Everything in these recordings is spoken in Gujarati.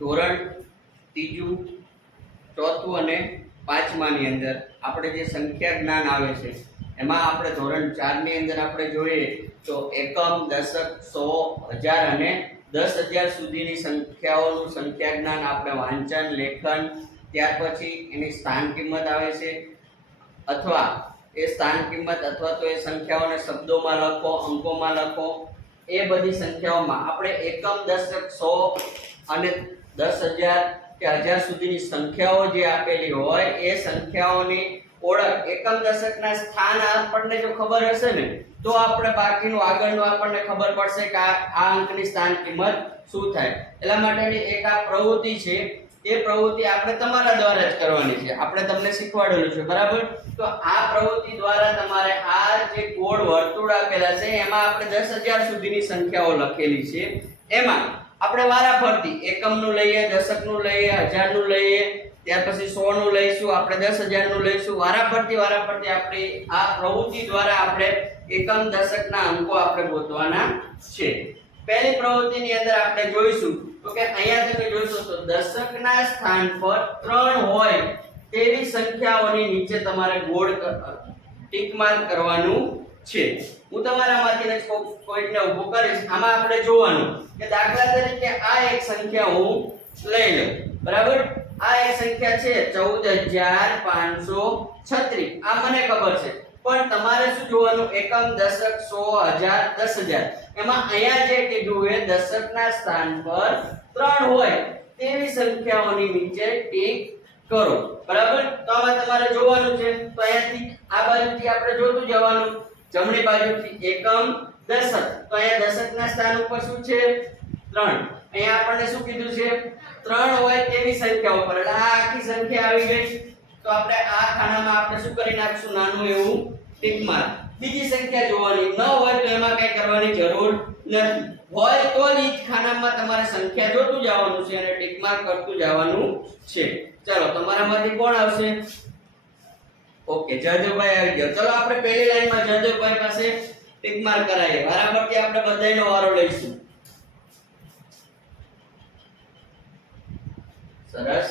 ધોરણ ત્રીજું, ચોથું અને પાંચમાની અંદર આપણે જે સંખ્યા જ્ઞાન આવે છે એમાં આપણે ધોરણ 4 ની અંદર આપણે જોઈએ તો એકમ, દશક, સો, હજાર અને 10,000 સુધીની સંખ્યાઓનું સંખ્યા જ્ઞાન આપણે વાંચન, લેખન, ત્યાર પછી એની સ્થાન કિંમત આવે છે અથવા એ સ્થાન કિંમત અથવા તો એ સંખ્યાઓને શબ્દોમાં લખો, અંકોમાં લખો. એ બધી સંખ્યાઓમાં આપણે એકમ, દશક, સો અને 10,000 કે 1000 સુધીની સંખ્યાઓ જે આપેલી હોય એ સંખ્યાઓની ઓળખ એકમ દશકના સ્થાન આપણને જો ખબર હશે ને તો આપણે બાકીનું આગળનું આપણને ખબર પડશે કે આ અંકની સ્થાન કિંમત શું થાય. એટલા માટેની એક આ પ્રવૃત્તિ છે. એ પ્રવૃત્તિ આપણે તમારા દ્વારા જ કરવાની છે. આપણે તમને શીખવાડેલું છે, બરાબર? તો આ પ્રવૃત્તિ દ્વારા તમારે આ જે ગોળ વર્તુળ આપેલા છે એમાં આપણે 10,000 સુધીની સંખ્યાઓ લખેલી છે. એમાં આપણે વારાફરતી એકમનું લઈએ, દશકનું લઈએ, હજારનું લઈએ, ત્યાર પછી 100 નું લઈશું, આપણે 10,000 નું લઈશું. વારાફરતી આપણે આ પ્રવૃત્તિ દ્વારા આપણે એકમ, દશકના અંકો આપણે ગોતવાના છે. પહેલી પ્રવૃત્તિની અંદર આપણે જોઈશું તો કે અહીંયા તમે જોશો તો દશકના સ્થાન પર 3 હોય તેવી સંખ્યાઓની નીચે તમારે ગોળ ટિક માર્ક કરવાનું છે. હું તમારામાંથી કોઈકને ઊભો કરીશ. આમાં આપણે જોવાનું કે દાખલા તરીકે આ એક સંખ્યા હું લઈ લઉં, બરાબર? આ એક સંખ્યા છે 14,536. આ મને ખબર છે, પણ તમારે શું જોવાનું? એકમ, દશક, સો, હજાર, 10,000. એમાં અહીંયા જે કીધું એ દશકના સ્થાન પર 3 હોય તેવી સંખ્યાઓની નીચે ટિક કરો, બરાબર? તો આમાં તમારે જોવાનું છે. તો અહીંયાથી આ બાજુથી આપણે જોતું જવાનું, જમણી બાજુથી એકમ, દશક. તો અહીંયા દશકના સ્થાન ઉપર શું છે? 3. અહીંયા આપણને શું કીધું છે? 3 હોય તેવી સંખ્યા ઉપર. એટલે આ આખી સંખ્યા આવી ગઈ. તો આપણે આ ખાનામાં આપણે શું કરી નાખશું? નાનું એવું ટિક માર્ક. બીજી સંખ્યા જોવાની. ન હોય તો એમાં કઈ કરવાની જરૂર નથી. હોય તો જ ઈ ખાનામાં તમારે સંખ્યા જોતું જવાનું છે અને ટિક માર્ક કરતું જવાનું છે. ચલો, તમારામાંથી કોણ આવશે? ઓકે, જયદેવભાઈ આવી ગયો. ચલો આપણે પહેલી લાઈનમાં જયદેવભાઈ પાસે ટિક માર્ક કરાવીએ. વારાફરતી આપણે બધાયનો વારો લઈશું. સરસ.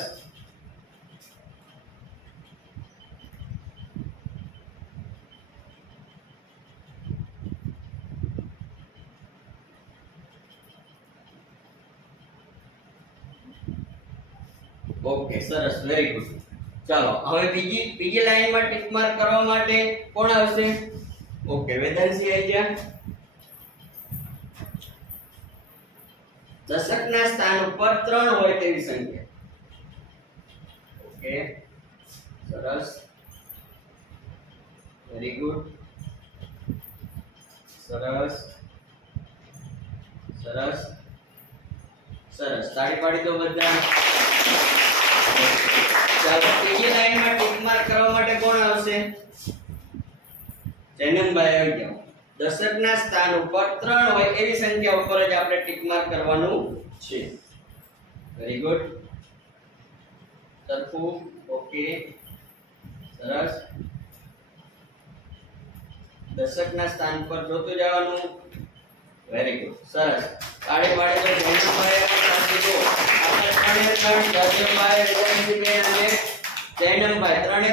ઓકે, સરસ, વેરી ગુડ. ચાલો હવે બીજી લાઈનમાં ટિક માર્ક કરવા માટે કોણ આવશે? ઓકે, વેદાંશી આવી ગયા. દશકના સ્થાન ઉપર 3 હોય તેવી સંખ્યા. ઓકે, સરસ, વેરી ગુડ, સરસ સરસ સરસ. તાળી પાડી દો બધા. ચાલો, ત્રીજી લાઈનમાં ટિક માર્ક કરવા માટે કોણ આવશે? જૈનમભાઈ આવી જાઓ. દશકના સ્થાન ઉપર 3 હોય એવી સંખ્યા ઉપર જ આપણે ટિક માર્ક કરવાનું છે. વેરી ગુડ, સરખું. ઓકે, સરસ. દશકના સ્થાન પર જોતું જવાનું. વેરી ગુડ, સરસ. તાળી પાડી દો. જૈનમભાઈ આપી દો. આપણે 3 દશકભાઈ, વેદાંશીબેન અને જૈનમભાઈ ત્રણે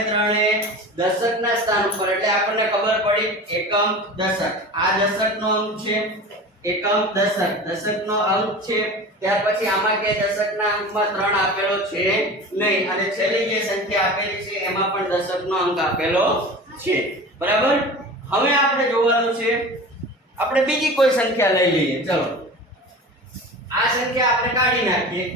દશકના સ્થાન ઉપર. એટલે આપણને ખબર પડી એકમ, દશક. આ દશકનો અંક છે. એકમ, દશક, દશકનો અંક છે. ત્યાર પછી આમાં કે દશકના અંકમાં 3 આપેલો છે નહીં, અને છેલ્લી જે સંખ્યા આપેલી છે એમાં પણ દશકનો અંક આપેલો છે, બરાબર? હવે આપણે જોવાનું છે, આપણે બીજી કોઈ સંખ્યા લઈ લઈએ. ચલો, આ સંખ્યા આપણે કાઢી નાખીએ.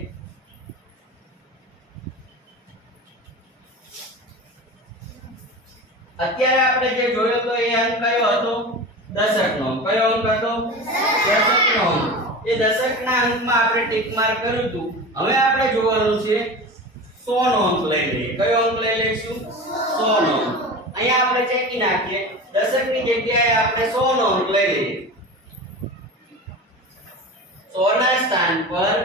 અત્યારે આપણે જે જોયો તો એ અંક કયો હતો? દશકનો અંક. કયો અંક હતો? દશકનો અંક. એ દશકના અંકમાં આપણે ટિક માર્ક કર્યું હતું. હવે આપણે જોવાનું છે 100 નો અંક લઈ લઈએ. કયો અંક લઈ લઈશું? 100 નો અંક. અહીંયા આપણે ચેકી નાખીએ. દશકની જગ્યાએ આપણે 100 નો અંક લઈ લઈએ. 100 ના સ્થાન પર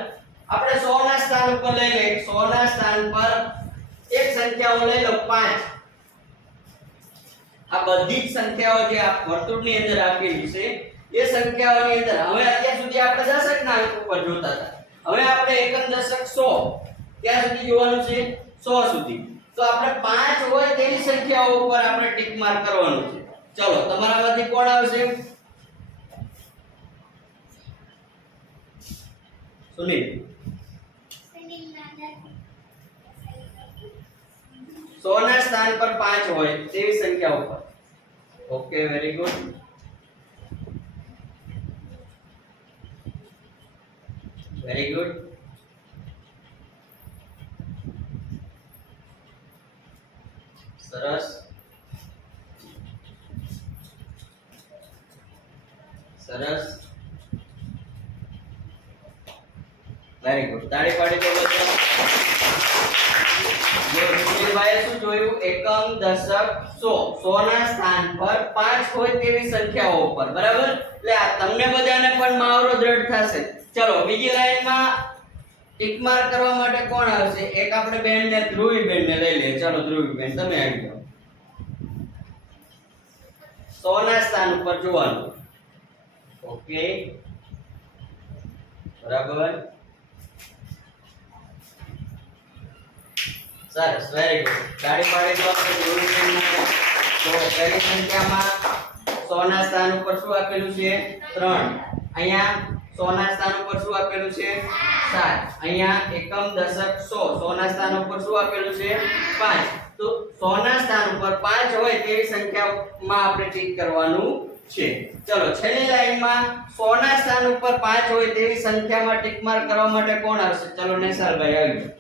આપણે 100 ના સ્થાન ઉપર લઈ લઈએ. 100 ના સ્થાન પર એક સંખ્યા હું લઈ લઉં 5. આ બધી જ સંખ્યાઓ જે આ વર્તુળની અંદર આપેલી છે એ સંખ્યાઓની અંદર હવે અત્યાર સુધી આપણે દશકના અંક ઉપર જોતા હતા. હવે આપણે એકમ દશક 100 ક્યાં સુધી જોવાનું છે? 100 સુધી. તો આપણે 5 હોય તેવી સંખ્યાઓ ઉપર આપણે ટીક માર્ક કરવાનું છે. ચલો તમારામાંથી કોણ આવશે? સુનિલ. 100 ના સ્થાન પર 5 હોય તેવી સંખ્યા ઉપર. Okay, very good. Very good. સરસ. સરસ. Very good. તાળી પાડી દો બધા. સુનિલભાઈએ શું જોયું? એકમ દશક 100 ના સ્થાન પર 5 હોય તેવી સંખ્યાઓ ઉપર, બરાબર? એટલે આ તમને બધાને પણ મહાવરો દ્રઢ થશે. ચલો બીજી લાઈનમાં ટિક માર્ક કરવા માટે કોણ આવશે? એક આપણે બેનને ધ્રુવી બેનને લઈ લઈએ. ચલો ધ્રુવી બેન તમે આવી જાઓ. 100 ના સ્થાન ઉપર જોવાનું. ઓકે, બરાબર. સરસ, વેરી ગુડ. ગાડી પાડી દો આપણે ધ્રુવી બેનને. તો પહેલી સંખ્યામાં 100 ના સ્થાન ઉપર શું આપેલું છે? 3. અહીંયા 100 ના સ્થાન ઉપર શું આપેલું છે? 7. અહીંયા એકમ દશક 100 ના સ્થાન ઉપર શું આપેલું છે? 5. તો 100 ના સ્થાન ઉપર 5 હોય તેવી સંખ્યામાં આપણે ટીક કરવાનું છે. ચલો છેલ્લી લાઈનમાં 100 ના સ્થાન ઉપર 5 હોય તેવી સંખ્યામાં ટીક માર્ક કરવા માટે કોણ આવશે? ચલો નેસાલભાઈ આવી જાઓ.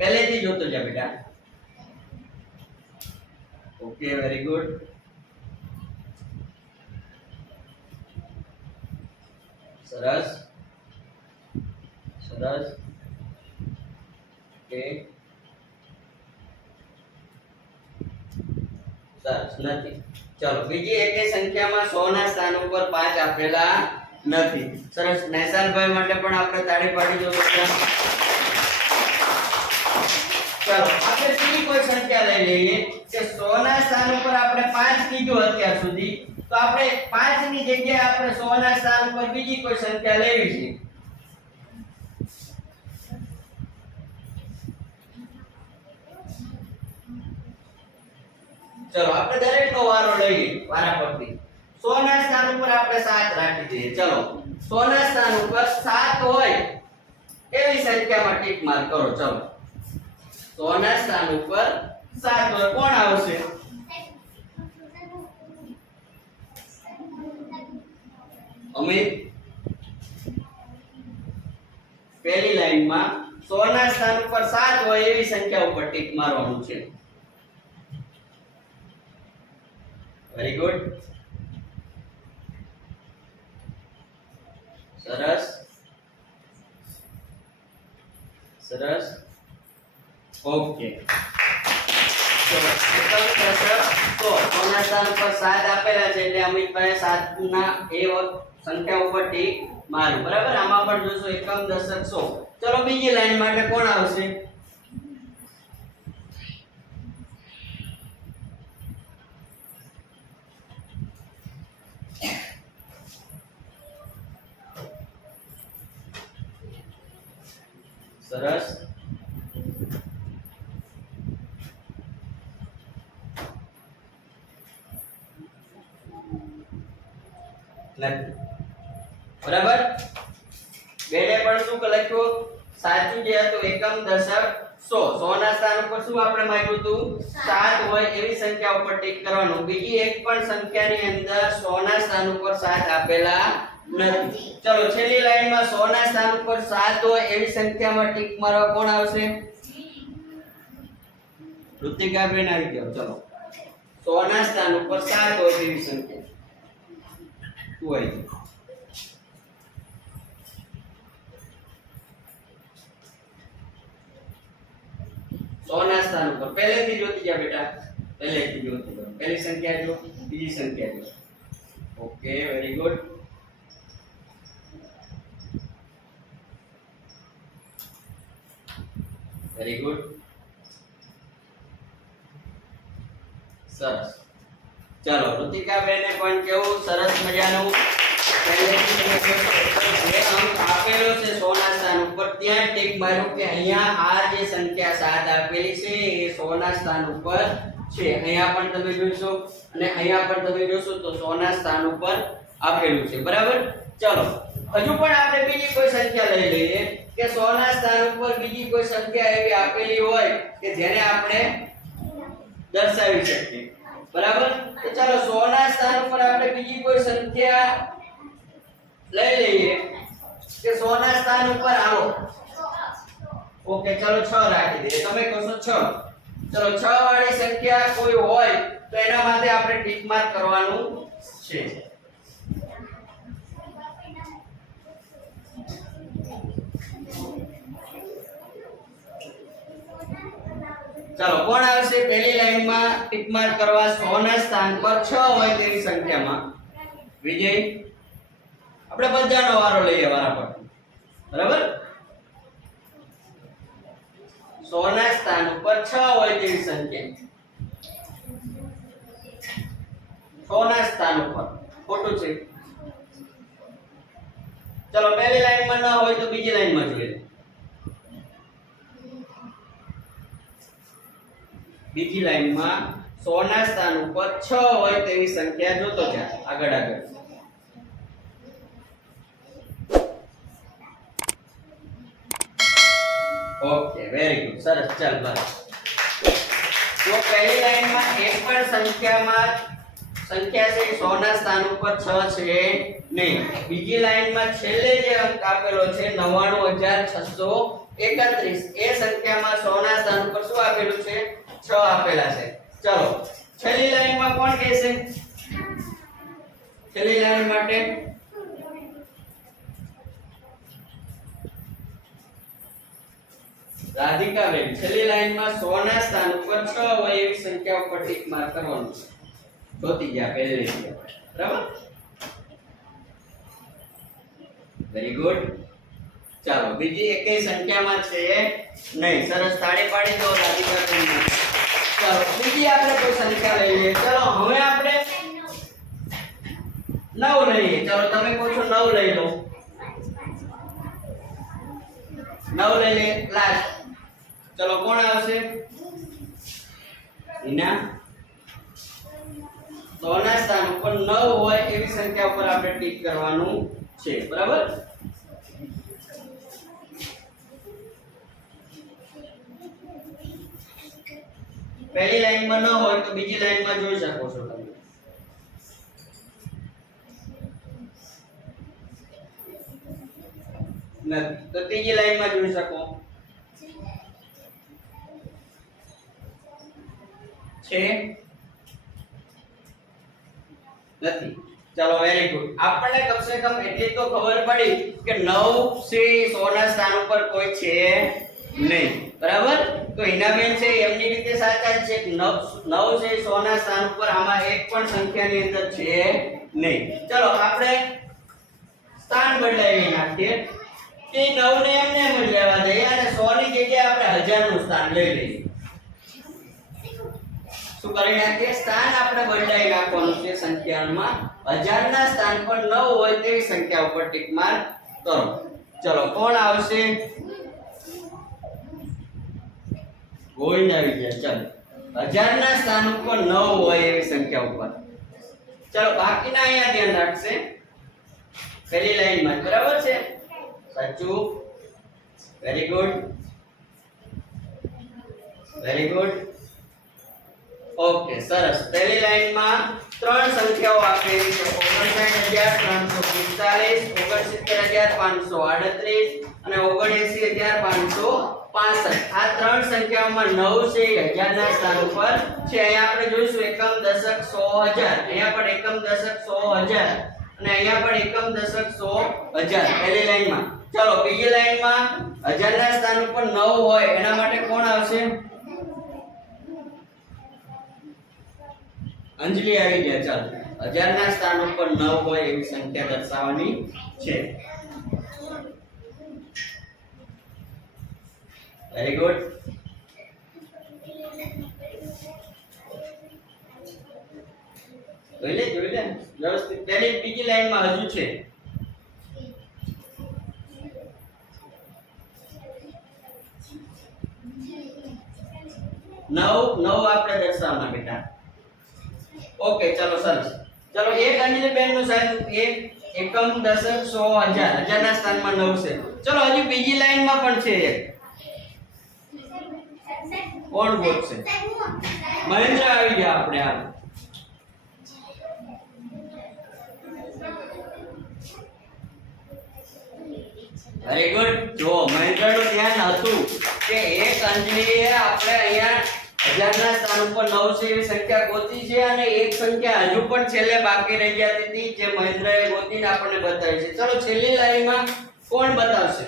પહેલેથી જોતો જા બેટા. Okay, very good. સરસ. સરસ. ઓકે, સરસ. નથી. ચલો બીજી એકે સંખ્યામાં 100 ના સ્થાન ઉપર 5 આપેલા નથી. સરસ. નેસાલભાઈ માટે પણ આપણે તાળી પાડી દો બધા. ચલો આપણે બીજી કોઈ સંખ્યા લઈ લઈએ કે 100 ના સ્થાન ઉપર આપણે 5 કીધું અત્યાર સુધી. તો આપણે 5 ની જગ્યાએ આપણે 100 ના સ્થાન ઉપર બીજી કોઈ સંખ્યા લેવી છે. ચલો આપણે દરેકનો વારો લઈએ વારા પરથી. 100 ના સ્થાન ઉપર આપણે 7 રાખી દઈએ. ચલો 100 ના સ્થાન ઉપર 7 હોય એવી સંખ્યામાં ટીક માર્ક કરો. ચલો 100 ના સ્થાન ઉપર 7 હોય કોણ આવશે? અમિત. પહેલી લાઈનમાં 100 ના સ્થાન ઉપર 7 હોય એવી સંખ્યા ઉપર ટીક મારવાનું છે. Very good. સરસ. સરસ. ઓકે. તો એકમ દશક 100 ના સ્થાન પર 7 આપેલા છે એટલે અમિતભાઈ 7 ના એ સંખ્યા ઉપર ટીક માર્યું, બરાબર? આમાં પણ જોશો એકમ દશક 100. ચલો બીજી લાઈન માટે કોણ આવશે? સરસ. નથી. બરાબર? બેને પણ શું લખ્યું? સાચું જે હતું એકમ દશક 100 ના સ્થાન ઉપર શું આપણે માંગ્યું હતું? 7 હોય એવી સંખ્યા ઉપર ટીક કરવાનું. બીજી એક પણ સંખ્યાની અંદર 100 ના સ્થાન ઉપર 7 આપેલા નથી. ચલો છેલ્લી લાઈનમાં 100 ના સ્થાન ઉપર 7 હોય એવી સંખ્યામાં ટીક મારવા કોણ આવશે? ઋતિકાબેન આવી જાઓ. ચલો 100 ના સ્થાન ઉપર 7 હોય એવી સંખ્યા હોય. 100 ના સ્થાન ઉપર પહેલેથી જોતી જા બેટા. પહેલેથી જોતી જાઓ. પહેલી સંખ્યા જો, બીજી સંખ્યા જો. Okay, very good. Very good. સરસ. ચાલો ઋતિકાબેને પણ કેવું સરસ મજાનું પહેલેથી તમે જોશો જે અંક આપેલો છે 100 ના સ્થાન ઉપર ત્યાં ટીક માર્યું કે અહીંયા આ જે સંખ્યા 7 આપેલી છે એ 100 ના સ્થાન ઉપર છે. અહીંયા પણ તમે જોશો અને અહીંયા પણ તમે જોશો તો 100 ના સ્થાન ઉપર આપેલું છે. બરાબર. ચલો હજુ પણ આપણે બીજી કોઈ સંખ્યા લઈ લઈએ કે 100 ના સ્થાન ઉપર બીજી કોઈ સંખ્યા એવી આપેલી હોય કે જેને આપણે દર્શાવી શકીએ. બરાબર. તો ચાલો 100 ના સ્થાન ઉપર આપણે બીજી કોઈ સંખ્યા લઈ લઈએ કે 100 ના સ્થાન ઉપર આવો. ઓકે ચાલો 6 રાખી દઈએ. તમે કહો છો 6. ચલો 6 વાળી સંખ્યા કોઈ હોય તો એના માટે આપણે ટિક માર્ક કરવાનું છે. ચાલો કોણ આવશે પહેલી લાઈનમાં ટિક માર્ક કરવા 100 ના સ્થાન પર 6 હોય તેવી સંખ્યામાં? વિજય. આપણે બધાનો વારો લઈએ વારા પર. બરાબર. 100 ના સ્થાન ઉપર 6 હોય તેવી સંખ્યા 100 ના સ્થાન ઉપર ખોટું છે. ચલો પહેલી લાઈનમાં ન હોય તો બીજી લાઈનમાં જોઈએ. બીજી લાઈનમાં 100 ના સ્થાન ઉપર 6 હોય તેવી સંખ્યા જોતો જા. આગળ આગળ. Okay very good. સરસ. ચાલ બસ. તો પહેલી લાઈનમાં એક પણ સંખ્યા છે 100 ના સ્થાન ઉપર 6 છે નહીં. બીજી લાઈનમાં છેલ્લે જે અંક આપેલો છે 99631 એ સંખ્યામાં 100 ના સ્થાન ઉપર શું આપેલું છે? 6 આપેલા છે. ચલો છેલ્લી લાઈનમાં કોણ કહેશે? છેલ્લી લાઈન માટે રાધિકાબેન. છેલ્લી લાઈનમાં 100 ના સ્થાન ઉપર 6 હોય એવી સંખ્યા ઉપર ટિક માર્ક કરવાનું છે. જોતી ગયા પહેલી લાઈન. બરાબર. Very good. ચાલો બીજી એકેય સંખ્યામાં છે નહીં. સરસ. તાળી પાડી દો રાધિકાબેન. ચાલો બીજી આપણે કોઈ સંખ્યા લઈ લઈએ. ચલો હવે આપણે 9 લઈએ. ચલો તમે કહો છો 9 લઈ લો. 9 લઈ લે. લાસ્ટ. ચલો કોણ આવશે? હિના. 100 ના સ્થાન ઉપર 9 હોય એવી સંખ્યા ઉપર આપણે ટિક કરવાનું છે. બરાબર. પહેલી લાઈનમાં ન હોય તો બીજી લાઈનમાં જોઈ શકો છો તમે. નથી તો ત્રીજી લાઈનમાં જોઈ શકો છે. નથી. ચાલો વેરી ગુડ. આપણને કમસે કમ એટલી તો ખબર પડી કે 9 છે 100 ના સ્થાન ઉપર કોઈ છે નહીં. બરાબર. તો હિનાબેન છે એમની રીતે સાચા છે. 9 છે 100 ના સ્થાન ઉપર આમાં એક પણ સંખ્યાની અંદર છે નહીં. ચલો આપણે સ્થાન બદલાવી નાખીએ કે 9 ને એમને એમ જ લેવા દઈએ અને 100 ની જગ્યાએ આપણે 1000 નું સ્થાન લઈ લઈએ. શું કરી નાખીએ? સ્થાન આપણે બદલાવી નાખવાનું છે સંખ્યામાં. 1000 ના સ્થાન પર 9 હોય તેવી સંખ્યા ઉપર ટિક માર્ક કરો. ચલો કોણ આવશે? ગોવિંદ આવી ગયા. ચલો 1000 ના સ્થાન ઉપર 9 હોય એવી સંખ્યા ઉપર. ચલો બાકીના અહીંયા ધ્યાન રાખશે પહેલી લાઈનમાં. બરાબર છે. સાચું. Very good. Very good. Okay સરસ. પહેલી લાઈનમાં ત્રણ સંખ્યાઓ આપેલી છે 59345, 69538 અને 79565. આ ત્રણ સંખ્યાઓમાં 9 છે 1000 ના સ્થાન ઉપર છે. અહીંયા આપણે જોઈશું એકમ દશક 100 1000. અહીંયા પણ એકમ દશક 100 1000 અને અહીંયા પણ એકમ દશક 100 1000 પહેલી લાઈનમાં. ચલો બીજી લાઈનમાં 1000 ના સ્થાન ઉપર 9 હોય એના માટે કોણ આવશે? અંજલિ આવી ગયા. ચાલો 1000 ના સ્થાન ઉપર 9 હોય એવી સંખ્યા દર્શાવવાની છે. Very good. જોઈ લે વ્યવસ્થિત. પહેલી બીજી લાઈનમાં હજુ છે. 9 આપણે દર્શાવવાના બેટા. ઓકે ચલો સરસ. ચલો એક અંજલિ બેન નું સાહેબ એક એકમ દશક સો હજાર હજારના સ્થાનમાં 9 છે. ચલો હજી બીજી લાઈનમાં પણ છે એક. કોણ ગોતશે? મહેન્દ્ર આવી ગયા આપણે આ. Very good. જો મહેન્દ્રનું ધ્યાન હતું કે એક અંજલિએ આપણે અહીંયા હજારના સ્થાન ઉપર 9 છે એવી સંખ્યા ગોતી છે અને એક સંખ્યા હજુ પણ છેલ્લે બાકી રહી જતી હતી જે મહેન્દ્રએ ગોતીને આપણને બતાવી છે. ચલો છેલ્લી લાઈનમાં કોણ બતાવશે?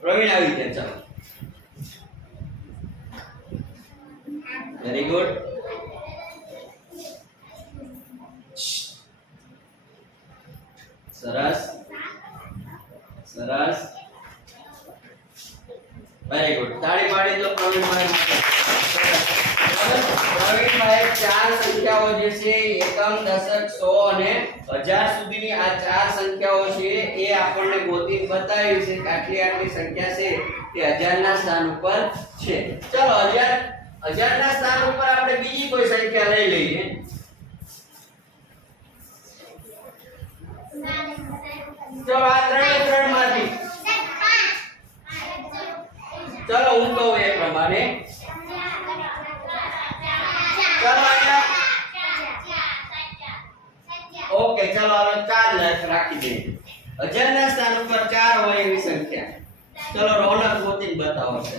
પ્રવીણ આવી ગયા. ચલો વેરી ગુડ. સરસ સરસ વેરી ગુડ. તાળી પાડી દો પ્રવીણભાઈ માટે. પ્રવીણભાઈ ચાર સંખ્યાઓ જે છે એકમ દશક સો અને હજાર સુધીની આ ચાર સંખ્યાઓ છે એ આપણને ગોતીને બતાવી છે કે આટલી આટલી સંખ્યા છે તે હજારના સ્થાન ઉપર છે. ચલો હજારના સ્થાન ઉપર આપણે બીજી કોઈ સંખ્યા લઈ લઈએ. ચલો આ ત્રણ માંથી ચલો હું કહું એ પ્રમાણે ચલો ઓકે ચલો હવે 4 રાખી દઈએ. હજારના સ્થાન ઉપર 4 હોય એવી સંખ્યા. ચલો રોનક ગોતીને બતાવો છે.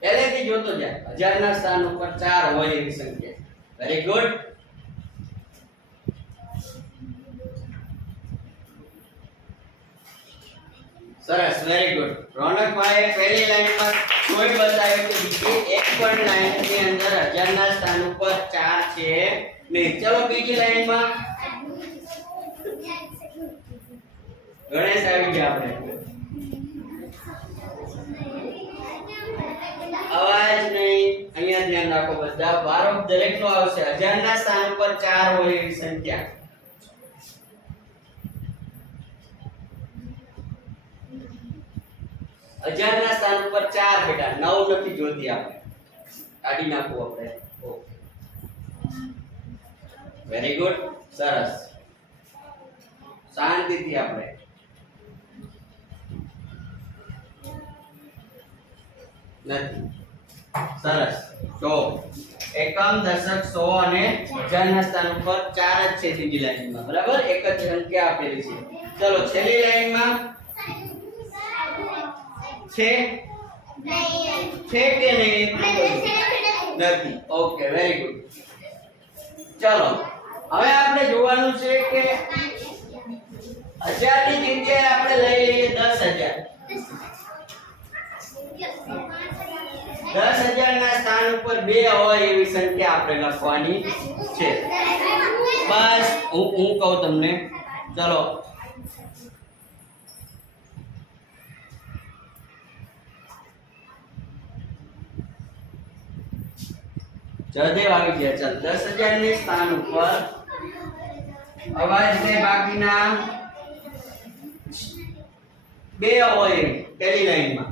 પહેલેથી જોતો જા. હજારના સ્થાન ઉપર 4 હોય એવી સંખ્યા. Very good. સરસ વેરી ગુડ. રોનકભાઈ પહેલી લાઈનમાં કોઈ બતાવ્યું કે બીજી એક પણ લાઈનની અંદર હજારના સ્થાન ઉપર 4 છે નહીં. ચલો બીજી લાઈનમાં ગણેશ આવી ગયા આપણે. અવાજ નહીં, અહીંયા ધ્યાન રાખો બધા. વારો દરેકનો આવશે. હજારના સ્થાન ઉપર 4 હોય એવી સંખ્યા. હજારના સ્થાન ઉપર 4 બેટા. 9 નથી જોતી આપણે. કાઢી નાખવું આપણે. Okay very good. સરસ. શાંતિથી આપણે નથી. સરસ. તો એકમ દશક સો અને હજારના સ્થાન ઉપર 4 જ છે ત્રીજી લાઈનમાં. બરાબર? એક જ સંખ્યા આપેલી છે. ચલો છેલ્લી લાઈનમાં છે કે નહીં? નથી. Okay very good. ચલો હવે આપણે જોવાનું છે કે 1000 ની જગ્યાએ આપણે લઈ લઈએ 10000. 10000 ના સ્થાન ઉપર 2 હોય એવી સંખ્યા આપણે લખવાની છે. બસ હું કહું તમને. ચલો જયદેવ આવી ગયા. ચાલ 10000 ની સ્થાન ઉપર અવાજ ને બાકીના 2 હોય પહેલી લાઈનમાં.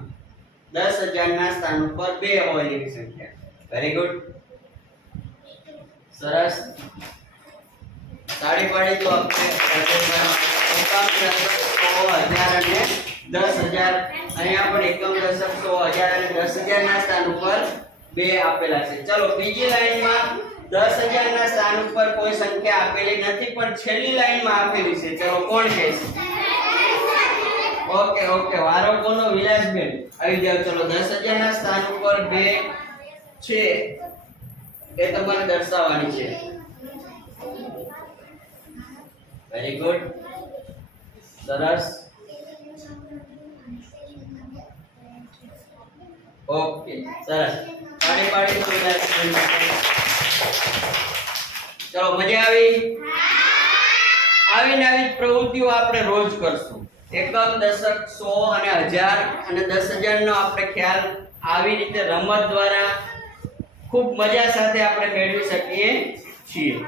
10000 ના સ્થાન ઉપર 2 હોય એવી સંખ્યા. Very good. સરસ. તાળી પાડી તો આપણે એકમ દશક 100 1000 અને 10000. અહીંયા પણ એકમ દશક 100 1000 અને 10000 ના સ્થાન ઉપર 2 આપેલા છે. ચલો બીજી લાઈનમાં 10000 ના સ્થાન ઉપર કોઈ સંખ્યા આપેલી નથી પણ છેલ્લી લાઈનમાં આપેલી છે. ચલો કોણ કહે છે? Okay okay. વારો કોનો? વિલાસબેન આવી જાવ. ચલો 10000 ના સ્થાન ઉપર 2 છે એ તમારે દર્શાવવાની છે. Very good. સરસ. ઓકે સરસ. પાડી પાડી તો ચલો મજા આવી? આવીને આવી પ્રવૃત્તિઓ આપણે રોજ કરશું. એકમ, દશક, 100 અને 1000 અને 10,000 નો આપણે ખ્યાલ આવી રીતે રમત દ્વારા ખૂબ મજા સાથે આપણે મેળવી શકીએ છીએ.